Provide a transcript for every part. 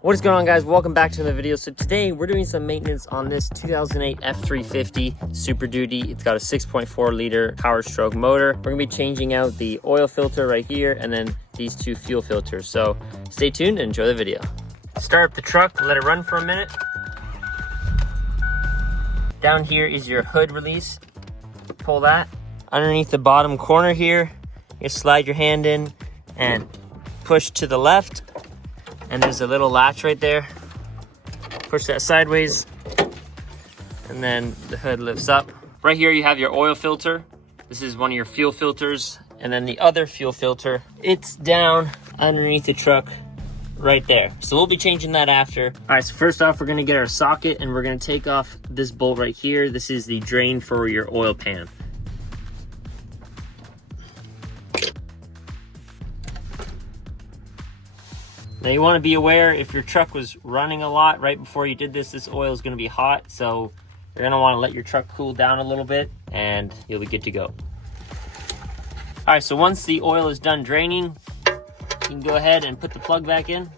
What is going on, guys? Welcome back to the video. So today we're doing some maintenance on this 2008 F350 Super Duty. It's got a 6.4 liter Powerstroke motor. We're gonna be changing out the oil filter right here and then these two fuel filters. So stay tuned and enjoy the video. Start up the truck, let it run for a minute. Down here is your hood release. Pull that. Underneath the bottom corner here, you slide your hand in and push to the left. And there's a little latch right there. Push that sideways, and then the hood lifts up. Right here you have your oil filter. This is one of your fuel filters. And then the other fuel filter, it's down underneath the truck right there. So we'll be changing that after. All right, so first off, we're gonna get our socket and we're gonna take off this bolt right here. This is the drain for your oil pan. Now you want to be aware, if your truck was running a lot right before you did this, this oil is going to be hot. So you're going to want to let your truck cool down a little bit and you'll be good to go. All right, so once the oil is done draining, you can go ahead and put the plug back in.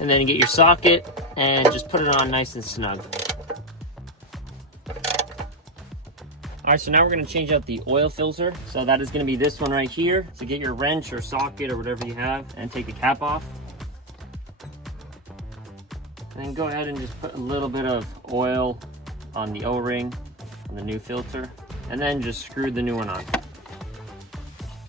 And then get your socket and just put it on nice and snug. All right, so now we're gonna change out the oil filter. So that is gonna be this one right here. So get your wrench or socket or whatever you have and take the cap off. And then go ahead and just put a little bit of oil on the O-ring on the new filter. And then just screw the new one on.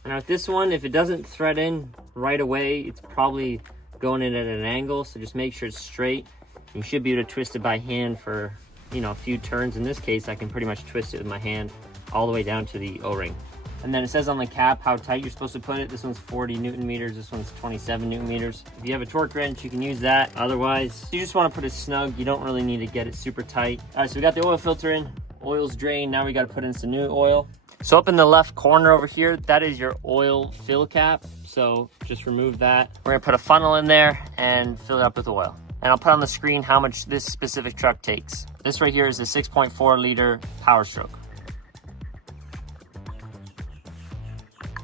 Now with this one, if it doesn't thread in right away, it's probably going in at an angle. So just make sure it's straight. You should be able to twist it by hand for a few turns. In this case, I can pretty much twist it with my hand all the way down to the O-ring. And then it says on the cap how tight you're supposed to put it. This one's 40 Newton meters, this one's 27 Newton meters. If you have a torque wrench, you can use that. Otherwise, you just want to put it snug. You don't really need to get it super tight. All right, so we got the oil filter in, oil's drained. Now we got to put in some new oil. So up in the left corner over here, that is your oil fill cap. So just remove that. We're gonna put a funnel in there and fill it up with oil. And I'll put on the screen how much this specific truck takes. This right here is a 6.4 liter Powerstroke.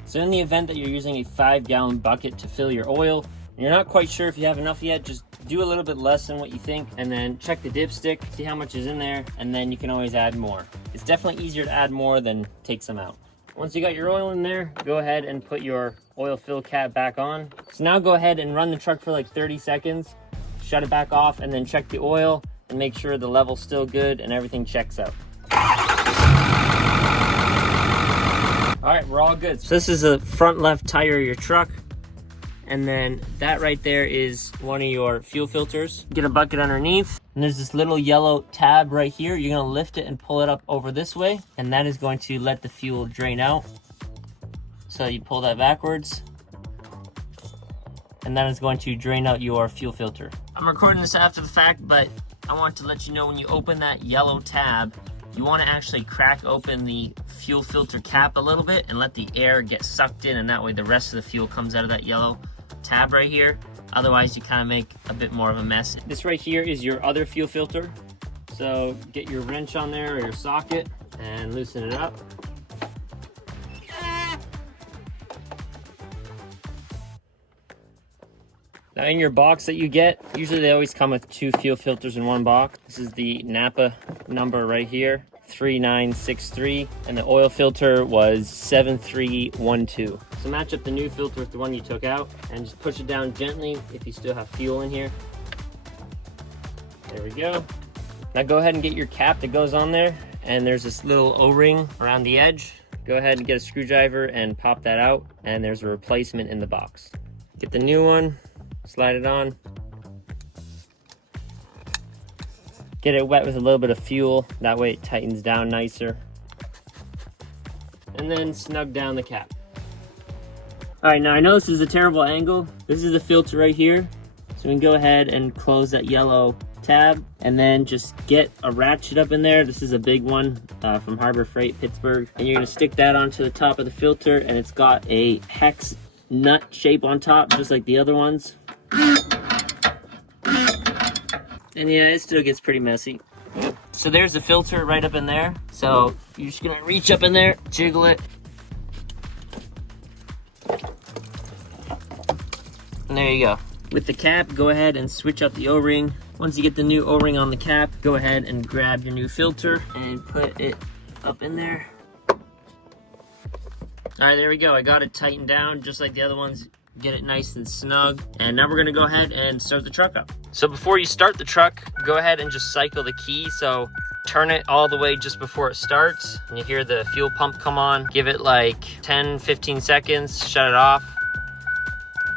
So in the event that you're using a 5-gallon bucket to fill your oil, and you're not quite sure if you have enough yet, just do a little bit less than what you think, and then check the dipstick, see how much is in there, and then you can always add more. It's definitely easier to add more than take some out. Once you got your oil in there, go ahead and put your oil fill cap back on. So now go ahead and run the truck for like 30 seconds. Shut it back off and then check the oil and make sure the level's still good and everything checks out. All right, we're all good. So this is the front left tire of your truck. And then that right there is one of your fuel filters. Get a bucket underneath. And there's this little yellow tab right here. You're gonna lift it and pull it up over this way. And that is going to let the fuel drain out. So you pull that backwards. And that is going to drain out your fuel filter. I'm recording this after the fact, but I want to let you know when you open that yellow tab, you want to actually crack open the fuel filter cap a little bit and let the air get sucked in, and that way the rest of the fuel comes out of that yellow tab right here. Otherwise, you kind of make a bit more of a mess. This right here is your other fuel filter. So get your wrench on there or your socket and loosen it up. Now in your box that you get, usually they always come with 2 fuel filters in one box. This is the Napa number right here, 3963, and the oil filter was 7312. So match up the new filter with the one you took out and just push it down gently if you still have fuel in here. There we go. Now go ahead and get your cap that goes on there, and there's this little O-ring around the edge. Go ahead and get a screwdriver and pop that out, and there's a replacement in the box. Get the new one. Slide it on. Get it wet with a little bit of fuel. That way it tightens down nicer. And then snug down the cap. All right, now I know this is a terrible angle. This is the filter right here. So we can go ahead and close that yellow tab and then just get a ratchet up in there. This is a big one from Harbor Freight, Pittsburgh. And you're gonna stick that onto the top of the filter, and it's got a hex nut shape on top, just like the other ones. And yeah, it still gets pretty messy. So there's the filter right up in there. So you're just gonna reach up in there, jiggle it. And there you go. With the cap, go ahead and switch out the O-ring. Once you get the new O-ring on the cap, go ahead and grab your new filter and put it up in there. All right, there we go. I got it tightened down just like the other ones. Get it nice and snug. And now we're gonna go ahead and start the truck up. So before you start the truck, go ahead and just cycle the key. So turn it all the way just before it starts. And you hear the fuel pump come on. Give it like 10, 15 seconds, shut it off.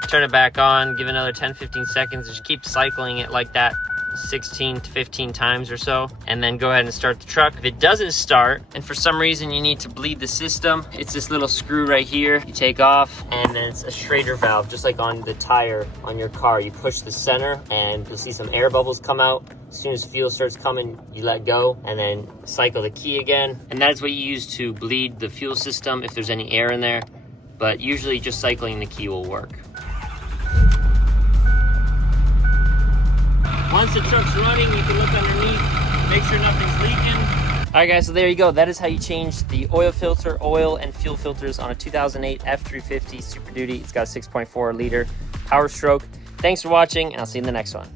Turn it back on, give it another 10, 15 seconds. Just keep cycling it like that 16 to 15 times or so, and then go ahead and start the truck. If it doesn't start, and for some reason you need to bleed the system, it's this little screw right here. You take off, and then it's a Schrader valve, just like on the tire on your car. You push the center, and you'll see some air bubbles come out. As soon as fuel starts coming, you let go, and then cycle the key again. And that's what you use to bleed the fuel system if there's any air in there. But usually just cycling the key will work. Once the truck's running, you can look underneath, make sure nothing's leaking. All right guys, so there you go. That is how you change the oil filter, oil and fuel filters on a 2008 F350 Super Duty. It's got a 6.4 liter Powerstroke. Thanks for watching, and I'll see you in the next one.